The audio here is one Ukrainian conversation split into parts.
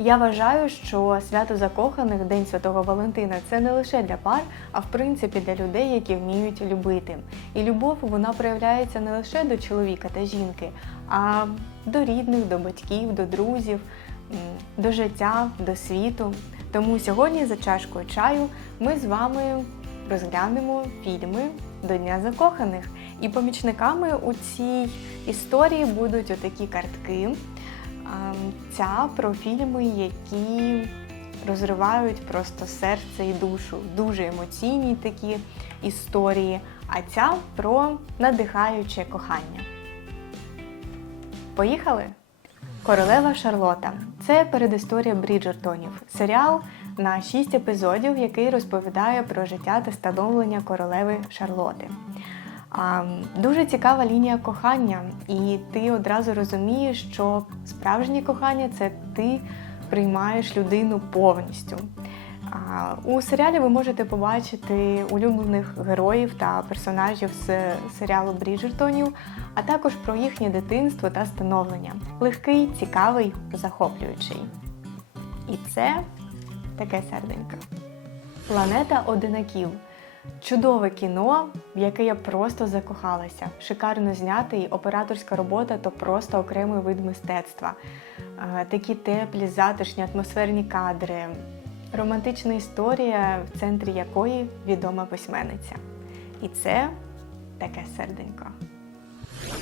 Я вважаю, що свято закоханих, День Святого Валентина – це не лише для пар, а в принципі для людей, які вміють любити. І любов, вона проявляється не лише до чоловіка та жінки, а до рідних, до батьків, до друзів, до життя, до світу. Тому сьогодні за чашкою чаю ми з вами розглянемо фільми до Дня закоханих. І помічниками у цій історії будуть отакі картки. Ця про фільми, які розривають просто серце і душу. Дуже емоційні такі історії. А ця про надихаюче кохання. Поїхали? Королева Шарлота. Це передісторія Бріджертонів. Серіал на 6 епізодів, який розповідає про життя та становлення королеви Шарлоти. Дуже цікава лінія кохання, і ти одразу розумієш, що справжнє кохання – це ти приймаєш людину повністю. У серіалі ви можете побачити улюблених героїв та персонажів з серіалу Бріджертонів, а також про їхнє дитинство та становлення. Легкий, цікавий, захоплюючий. І це таке серденько. Планета одинаків. Чудове кіно, в яке я просто закохалася. Шикарно знятий, операторська робота – то просто окремий вид мистецтва. Такі теплі, затишні, атмосферні кадри. Романтична історія, в центрі якої відома письменниця. І це таке серденько.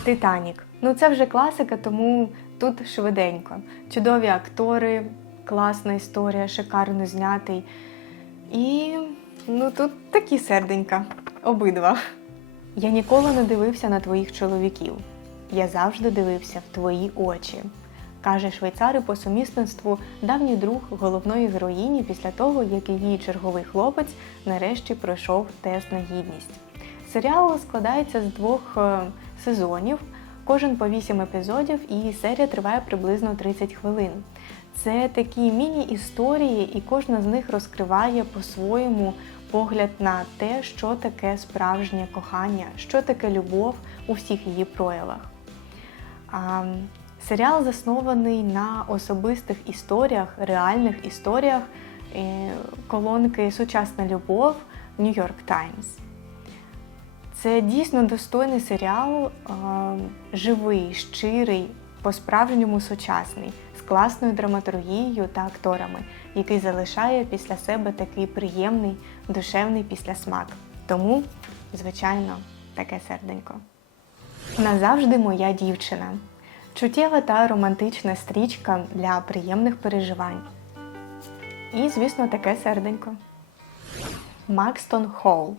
Титанік. Це вже класика, тому тут швиденько. Чудові актори, класна історія, шикарно знятий. І тут такі серденька. Обидва. Я ніколи не дивився на твоїх чоловіків. Я завжди дивився в твої очі. Каже швейцар і по сумісництву давній друг головної героїні після того, як її черговий хлопець нарешті пройшов тест на гідність. Серіал складається з 2 сезонів, кожен по 8 епізодів, і серія триває приблизно 30 хвилин. Це такі міні-історії, і кожна з них розкриває по-своєму погляд на те, що таке справжнє кохання, що таке любов у всіх її проявах. Серіал заснований на особистих історіях, реальних історіях колонки «Сучасна любов» New York Times. Це дійсно достойний серіал, живий, щирий, по-справжньому сучасний, з класною драматургією та акторами, який залишає після себе такий приємний, душевний післясмак. Тому, звичайно, таке серденько. Назавжди моя дівчина. Чуттєва та романтична стрічка для приємних переживань. І, звісно, таке серденько. Макстон Холл.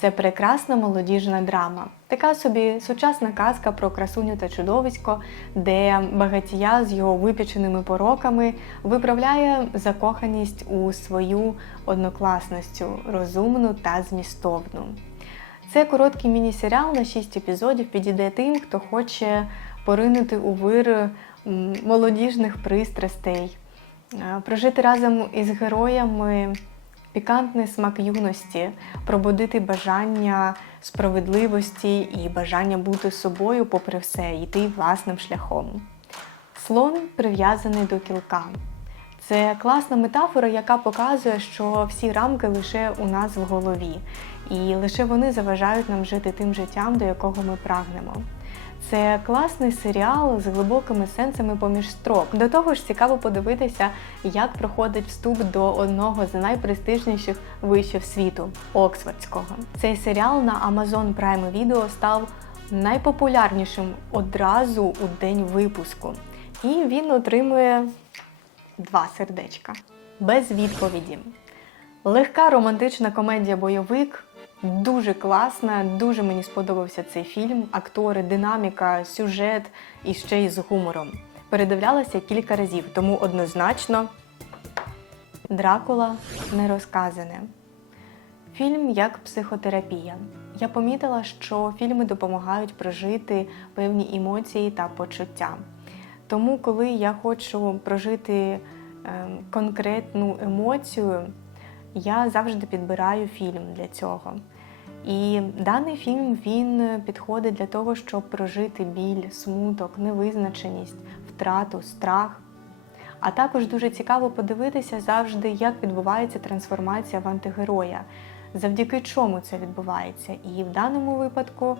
Це прекрасна молодіжна драма. Така собі сучасна казка про красуню та чудовисько, де багатія з його випіченими пороками виправляє закоханість у свою однокласницю, розумну та змістовну. Це короткий міні-серіал на 6 епізодів, підійде тим, хто хоче поринути у вир молодіжних пристрастей, прожити разом із героями пікантний смак юності, пробудити бажання справедливості і бажання бути собою попри все, йти власним шляхом. Слон прив'язаний до кілка. Це класна метафора, яка показує, що всі рамки лише у нас в голові, і лише вони заважають нам жити тим життям, до якого ми прагнемо. Це класний серіал з глибокими сенсами поміж строк. До того ж, цікаво подивитися, як проходить вступ до одного з найпрестижніших вишів світу – Оксфордського. Цей серіал на Amazon Prime Video став найпопулярнішим одразу у день випуску. І він отримує 2 сердечка. Без відповіді. Легка романтична комедія-бойовик. Дуже класна, дуже мені сподобався цей фільм. Актори, динаміка, сюжет і ще й з гумором. Передивлялася кілька разів, тому однозначно «Дракула. Нерозказане». Фільм як психотерапія. Я помітила, що фільми допомагають прожити певні емоції та почуття. Тому, коли я хочу прожити конкретну емоцію, я завжди підбираю фільм для цього. І даний фільм, він підходить для того, щоб прожити біль, смуток, невизначеність, втрату, страх. А також дуже цікаво подивитися завжди, як відбувається трансформація в антигероя, завдяки чому це відбувається. І в даному випадку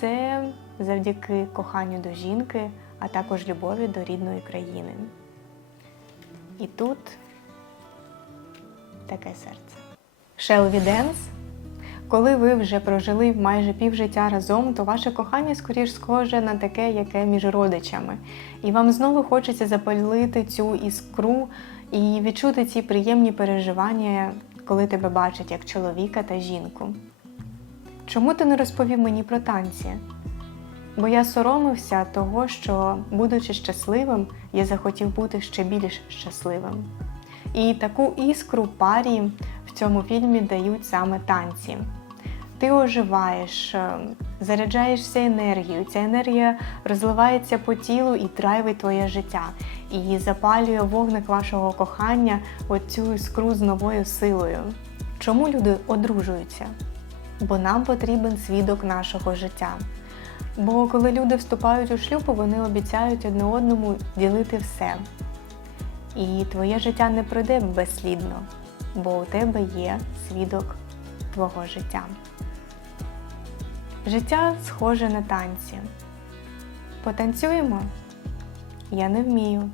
це завдяки коханню до жінки, а також любові до рідної країни. І тут таке серце. Шелві Денс. Коли ви вже прожили майже півжиття разом, то ваше кохання скоріш схоже на таке, яке між родичами. І вам знову хочеться запалити цю іскру і відчути ці приємні переживання, коли тебе бачать як чоловіка та жінку. Чому ти не розповів мені про танці? Бо я соромився того, що, будучи щасливим, я захотів бути ще більш щасливим. І таку іскру парі в цьому фільмі дають саме танці. Ти оживаєш, заряджаєшся енергією, ця енергія розливається по тілу і драйвить твоє життя. І запалює вогник вашого кохання оцю іскру з новою силою. Чому люди одружуються? Бо нам потрібен свідок нашого життя. Бо коли люди вступають у шлюб, вони обіцяють одне одному ділити все. І твоє життя не пройде безслідно, бо у тебе є свідок твого життя. Життя схоже на танці. Потанцюємо? Я не вмію.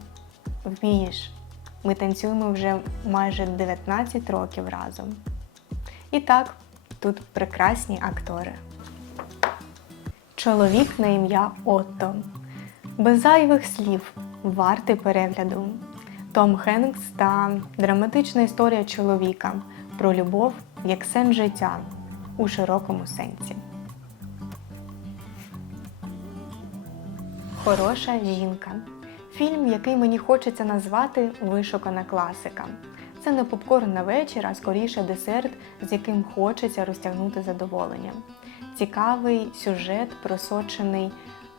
Вмієш. Ми танцюємо вже майже 19 років разом. І так, тут прекрасні актори. Чоловік на ім'я Отто. Без зайвих слів, вартий перегляду. Том Хенкс та драматична історія чоловіка про любов як сенс життя у широкому сенсі. Хороша жінка. Фільм, який мені хочеться назвати вишукана класика. Це не попкорн на вечір, а скоріше десерт, з яким хочеться розтягнути задоволення. Цікавий сюжет, просочений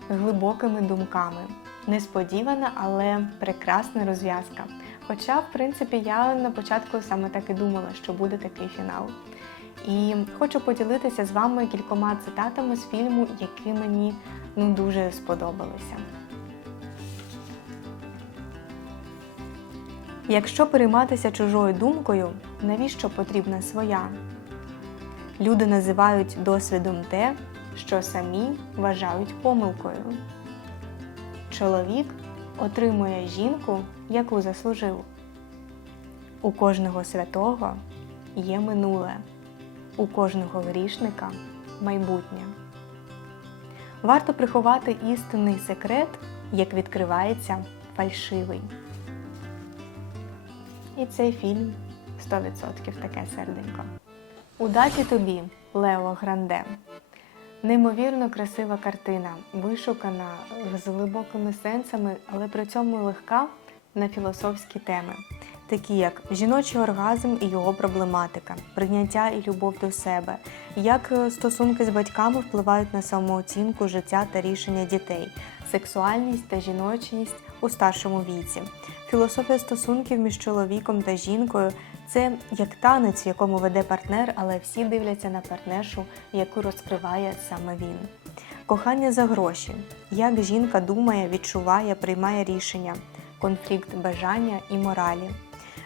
глибокими думками. Несподівана, але прекрасна розв'язка. Хоча, в принципі, я на початку саме так і думала, що буде такий фінал. І хочу поділитися з вами кількома цитатами з фільму, які мені дуже сподобалися. Якщо перейматися чужою думкою, навіщо потрібна своя? Люди називають досвідом те, що самі вважають помилкою. Чоловік отримує жінку, яку заслужив. У кожного святого є минуле, у кожного грішника – майбутнє. Варто приховати істинний секрет, як відкривається фальшивий. І цей фільм 100% таке серденько. Удачі тобі, Лео Гранде. Неймовірно красива картина, вишукана, з глибокими сенсами, але при цьому легка на філософські теми, такі як жіночий оргазм і його проблематика, прийняття і любов до себе, як стосунки з батьками впливають на самооцінку, життя та рішення дітей, сексуальність та жіночність у старшому віці. Філософія стосунків між чоловіком та жінкою – це як танець, в якому веде партнер, але всі дивляться на партнершу, яку розкриває саме він. Кохання за гроші. Як жінка думає, відчуває, приймає рішення. Конфлікт бажання і моралі.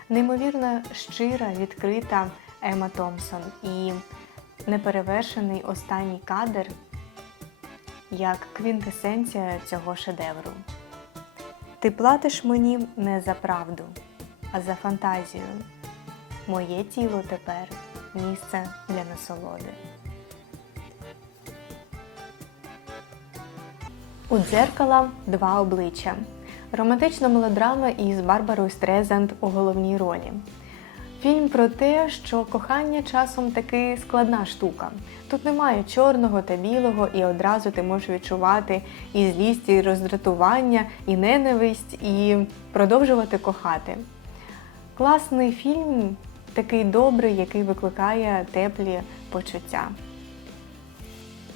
Неймовірно щира, відкрита Ема Томпсон і неперевершений останній кадр як квінтесенція цього шедевру. Ти платиш мені не за правду, а за фантазію. Моє тіло тепер місце для насолоди. У дзеркала два обличчя. Романтична мелодрама із Барбарою Стрейзанд у головній ролі. Фільм про те, що кохання часом таки складна штука. Тут немає чорного та білого, і одразу ти можеш відчувати і злість, і роздратування, і ненависть, і продовжувати кохати. Класний фільм, такий добрий, який викликає теплі почуття.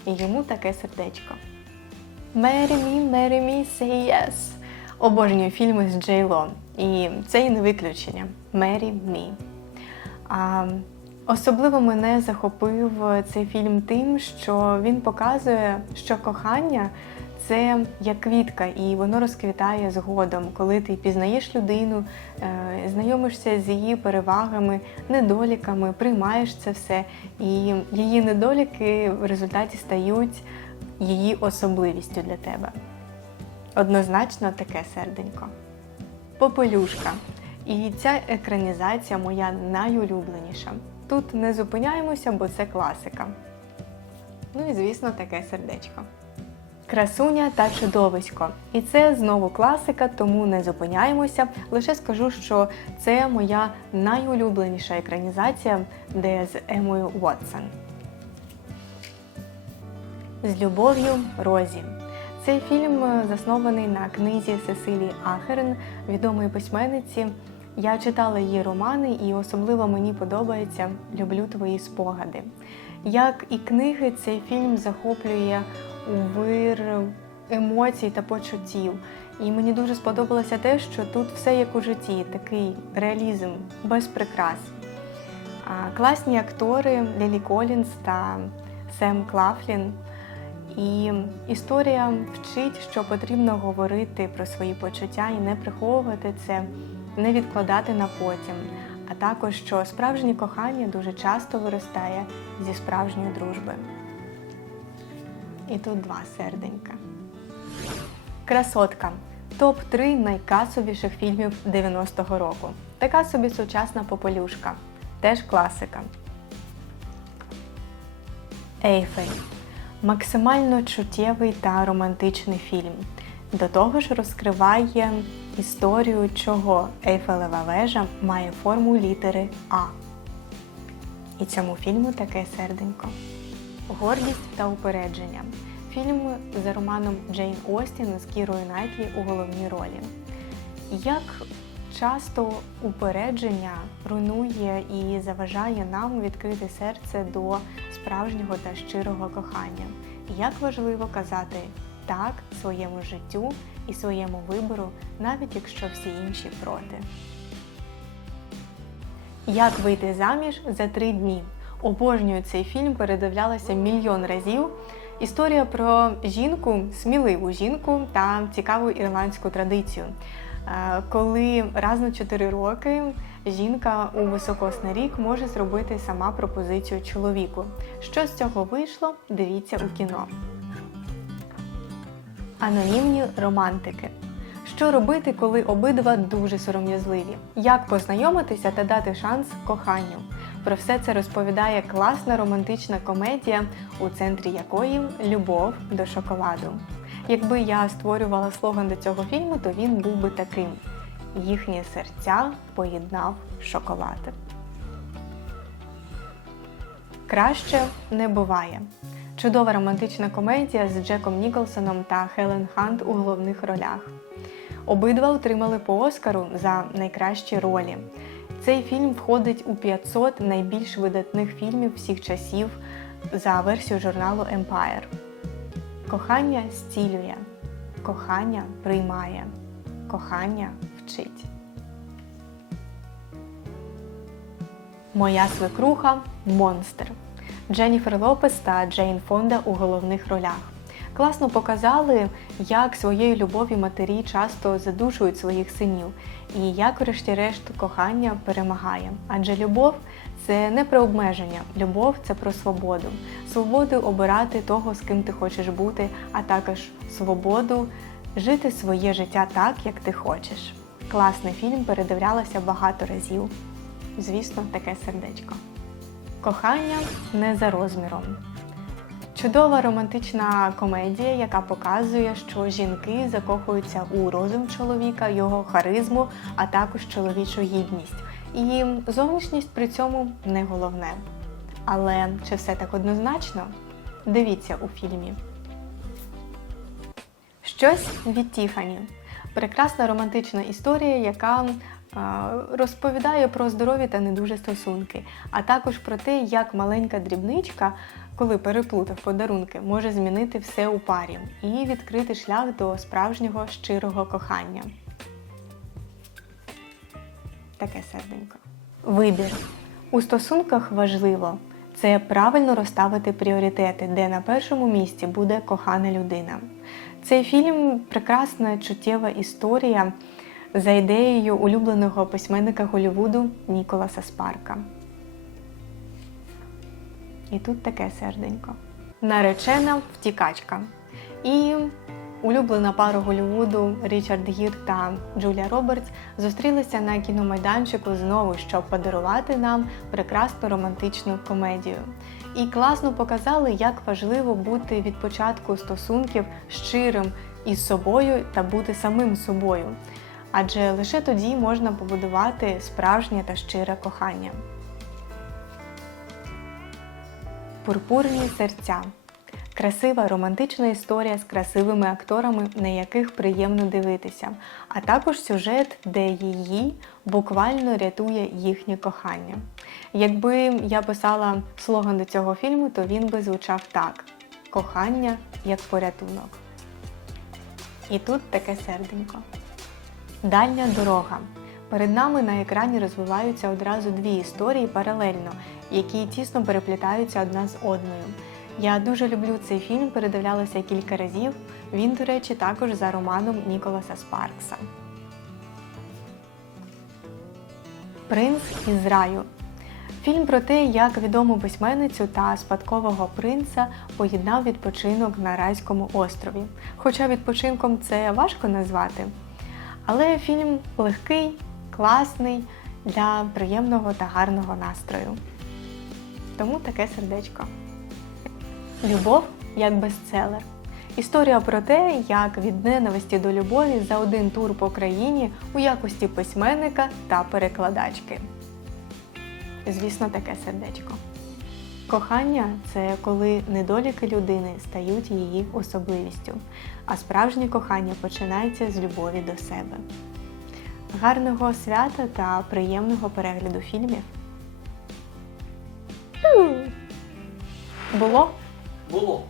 І йому таке сердечко. Marry me, say yes. Обожнюю фільми з Джей Ло. І це і не виключення. Marry me. Особливо мене захопив цей фільм тим, що він показує, що кохання – Це як квітка, і воно розквітає згодом, коли ти пізнаєш людину, знайомишся з її перевагами, недоліками, приймаєш це все, і її недоліки в результаті стають її особливістю для тебе. Однозначно таке серденько. Попелюшка. І ця екранізація моя найулюбленіша. Тут не зупиняємося, бо це класика. Ну і, звісно, таке сердечко. Красуня та чудовисько. І це знову класика, тому не зупиняємося. Лише скажу, що це моя найулюбленіша екранізація, де з Еммою Уотсон. З любов'ю, Розі. Цей фільм заснований на книзі Сесилії Ахерн, відомої письменниці. Я читала її романи, і особливо мені подобається «Люблю твої спогади». Як і книги, цей фільм захоплює у вир емоцій та почуттів. І мені дуже сподобалося те, що тут все як у житті, такий реалізм, без прикрас. Класні актори Лілі Колінс та Сем Клафлін. І історія вчить, що потрібно говорити про свої почуття і не приховувати це, не відкладати на потім. А також, що справжнє кохання дуже часто виростає зі справжньої дружби. І тут два серденька. Красотка. Топ-3 найкасовіших фільмів 90-го року. Така собі сучасна попелюшка. Теж класика. Ейфель. Максимально чуттєвий та романтичний фільм. До того ж розкриває історію, чого Ейфелева вежа має форму літери А. І цьому фільму таке серденько. Гордість та упередження. Фільм за романом Джейн Остін з Кірою Найтлі у головній ролі. Як часто упередження руйнує і заважає нам відкрити серце до справжнього та щирого кохання. І як важливо казати «так» своєму життю і своєму вибору, навіть якщо всі інші проти. Як вийти заміж за 3 дні. Обожнюю цей фільм, передивлялася мільйон разів. Історія про жінку, сміливу жінку та цікаву ірландську традицію. Коли раз на 4 роки жінка у високосний рік може зробити сама пропозицію чоловіку. Що з цього вийшло, дивіться у кіно. Анонімні романтики. Що робити, коли обидва дуже сором'язливі? Як познайомитися та дати шанс коханню? Про все це розповідає класна романтична комедія, у центрі якої любов до шоколаду. Якби я створювала слоган до цього фільму, то він був би таким: їхні серця поєднав шоколад. Краще не буває. Чудова романтична комедія з Джеком Ніколсоном та Хелен Хант у головних ролях. Обидва отримали по Оскару за найкращі ролі. Цей фільм входить у 500 найбільш видатних фільмів всіх часів за версією журналу Empire. Кохання зцілює, кохання приймає, кохання вчить. Моя свекруха – монстр. Дженніфер Лопес та Джейн Фонда у головних ролях. Класно показали, як своєю любов'ю матері часто задушують своїх синів, і як, врешті-решт, кохання перемагає. Адже любов – це не про обмеження, любов – це про свободу. Свободу обирати того, з ким ти хочеш бути, а також свободу жити своє життя так, як ти хочеш. Класний фільм, передивлялася багато разів. Звісно, таке сердечко. Кохання не за розміром. Чудова романтична комедія, яка показує, що жінки закохуються у розум чоловіка, його харизму, а також чоловічу гідність. І зовнішність при цьому не головне. Але чи все так однозначно? Дивіться у фільмі. Щось від Тіфані. Прекрасна романтична історія, яка розповідає про здорові та не дуже стосунки, а також про те, як маленька дрібничка, коли переплутав подарунки, може змінити все у парі і відкрити шлях до справжнього щирого кохання. Таке серденько. Вибір. У стосунках важливо – це правильно розставити пріоритети, де на першому місці буде кохана людина. Цей фільм – прекрасна чуттєва історія за ідеєю улюбленого письменника Голлівуду Ніколаса Спарка. І тут таке серденько. Наречена втікачка. І улюблена пара Голлівуду Річард Гір та Джулія Робертс зустрілися на кіномайданчику знову, щоб подарувати нам прекрасну романтичну комедію. І класно показали, як важливо бути від початку стосунків щирим із собою та бути самим собою. Адже лише тоді можна побудувати справжнє та щире кохання. Пурпурні серця. Красива романтична історія з красивими акторами, на яких приємно дивитися, а також сюжет, де її буквально рятує їхнє кохання. Якби я писала слоган до цього фільму, то він би звучав так: «Кохання як порятунок». І тут таке серденько. Дальня дорога. Перед нами на екрані розвиваються одразу дві історії паралельно, які тісно переплітаються одна з одною. Я дуже люблю цей фільм, передивлялася кілька разів. Він, до речі, також за романом Ніколаса Спаркса. «Принц із раю». Фільм про те, як відому письменницю та спадкового принца поєднав відпочинок на райському острові. Хоча відпочинком це важко назвати. Але фільм легкий, класний, для приємного та гарного настрою. Тому таке сердечко. «Любов як бестселер». Історія про те, як від ненависті до любові за один тур по країні у якості письменника та перекладачки. Звісно, таке сердечко. Кохання – це коли недоліки людини стають її особливістю, а справжнє кохання починається з любові до себе. Гарного свята та приємного перегляду фільмів. Було? Було.